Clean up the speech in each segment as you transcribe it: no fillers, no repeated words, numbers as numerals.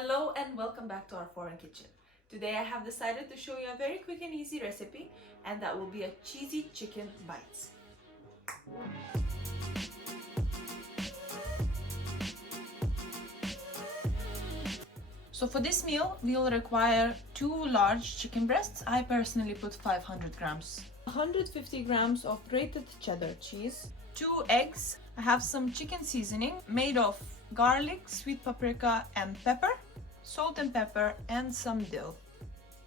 Hello and welcome back to our foreign kitchen. Today I have decided to show you a very quick and easy recipe, and that will be a cheesy chicken bites. So for this meal, we'll require 2 large chicken breasts. I personally put 500 grams. 150 grams of grated cheddar cheese. 2 eggs. I have some chicken seasoning made of garlic, sweet paprika and pepper, salt and pepper, and some dill.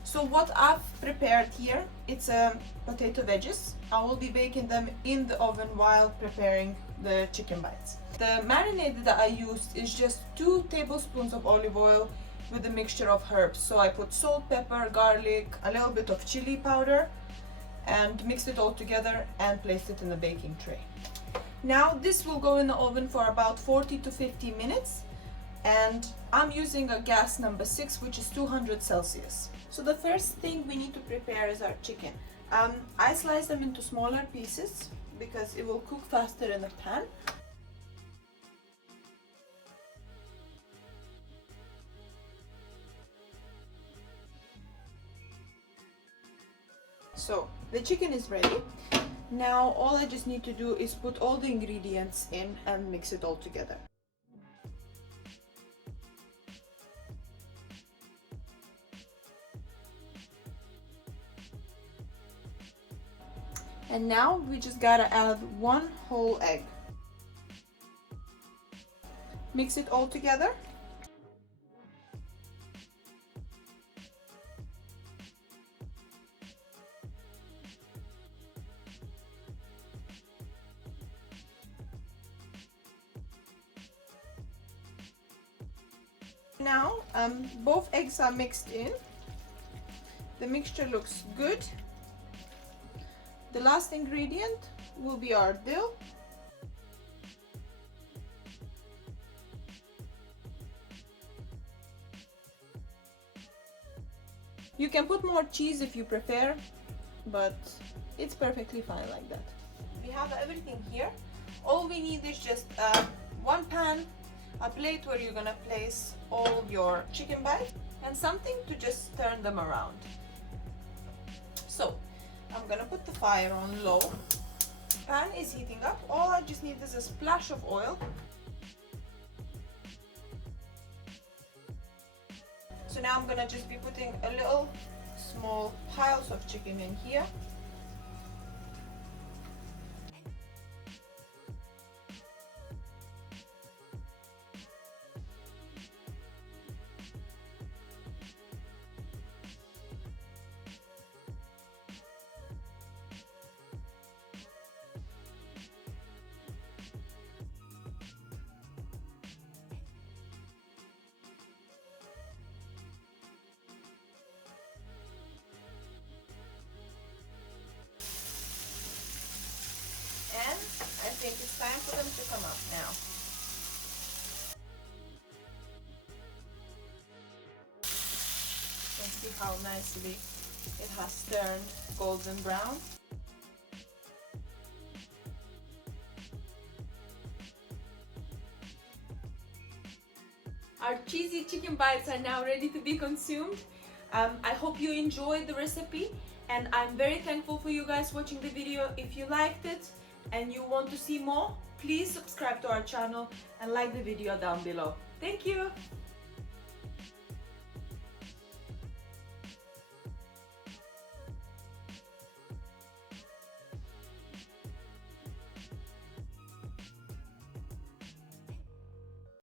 So what I've prepared here, it's potato wedges. I will be baking them in the oven while preparing the chicken bites. The marinade that I used is just 2 tablespoons of olive oil with a mixture of herbs. So I put salt, pepper, garlic, a little bit of chili powder, and mixed it all together and placed it in the baking tray. Now this will go in the oven for about 40 to 50 minutes, and I'm using a gas number 6, which is 200 Celsius. So the first thing we need to prepare is our chicken. I slice them into smaller pieces because it will cook faster in the pan. So the chicken is ready. Now all I just need to do is put all the ingredients in and mix it all together. And now we just gotta add 1 whole egg. Mix it all together. Now both eggs are mixed in. The mixture looks good. The last ingredient will be our dill. You can put more cheese if you prefer, but it's perfectly fine like that. We have everything here. All we need is just one pan, a plate where you're gonna place all your chicken bites, and something to just turn them around. So I'm gonna put the fire on low. Pan is heating up. All I just need is a splash of oil. So now I'm gonna just be putting a little small piles of chicken in here. And I think it's time for them to come up now. You can see how nicely it has turned golden brown. Our cheesy chicken bites are now ready to be consumed. I hope you enjoyed the recipe, and I'm very thankful for you guys watching the video. If you liked it and you want to see more, please subscribe to our channel and like the video down below. Thank you!